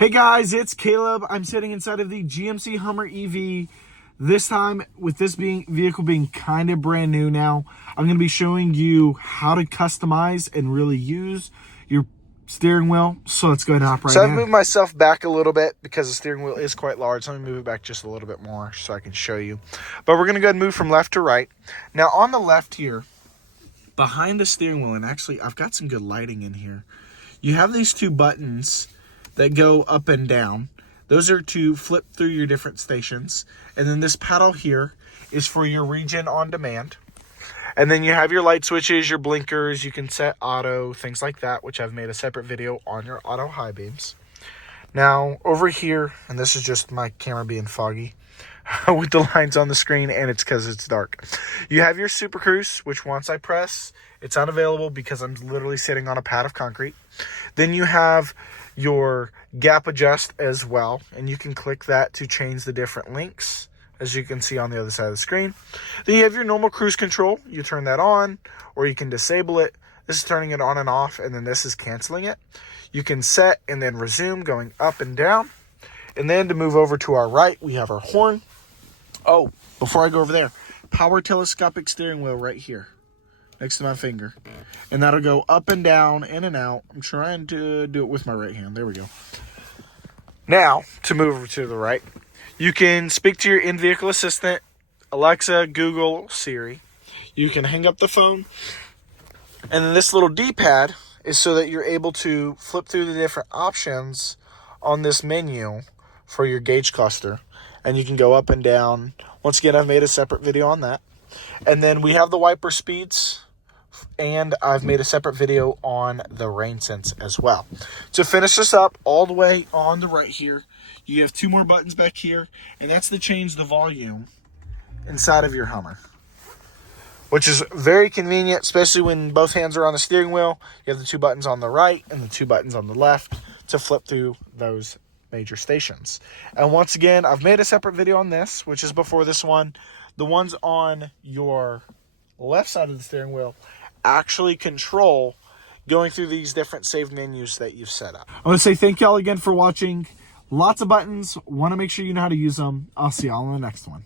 Hey guys, it's Caleb. I'm sitting inside of the GMC Hummer EV. This time, with this vehicle being kind of brand new now, I'm going to be showing you how to customize and really use your steering wheel. So let's go ahead and hop right in. So I've moved myself back a little bit because the steering wheel is quite large. Let me move it back just a little bit more so I can show you. But we're going to go ahead and move from left to right. Now on the left here, behind the steering wheel, and actually I've got some good lighting in here, you have these two buttons that go up and down. Those are to flip through your different stations. And then this paddle here is for your region on demand. And then you have your light switches, your blinkers, you can set auto, things like that, which I've made a separate video on your auto high beams. Now over here, and this is just my camera being foggy with the lines on the screen, and it's because it's dark. You have your Super Cruise, which once I press, it's unavailable because I'm literally sitting on a pad of concrete. Then you have your gap adjust as well, and you can click that to change the different links, as you can see on the other side of the screen. Then you have your normal cruise control. You turn that on, or you can disable it. This is turning it on and off, and then this is canceling it. You can set and then resume, going up and down. And then to move over to our right, we have our horn. Oh, before I go over there, power telescopic steering wheel right here next to my finger, and that'll go up and down, in and out. I'm trying to do it with my right hand. There we go. Now to move over to the right, you can speak to your in-vehicle assistant, Alexa, Google, Siri. You can hang up the phone, and then this little D-pad is so that you're able to flip through the different options on this menu for your gauge cluster, and you can go up and down. Once again, I've made a separate video on that. And then we have the wiper speeds, and I've made a separate video on the rain sense as well. To finish this up, all the way on the right here, you have two more buttons back here, and that's to change the volume inside of your Hummer, which is very convenient, especially when both hands are on the steering wheel. You have the two buttons on the right and the two buttons on the left to flip through those major stations. And once again, I've made a separate video on this, which is before this one. The ones on your left side of the steering wheel actually control going through these different saved menus that you've set up. I want to say thank y'all again for watching. Lots of buttons. Want to make sure you know how to use them. I'll see y'all on the next one.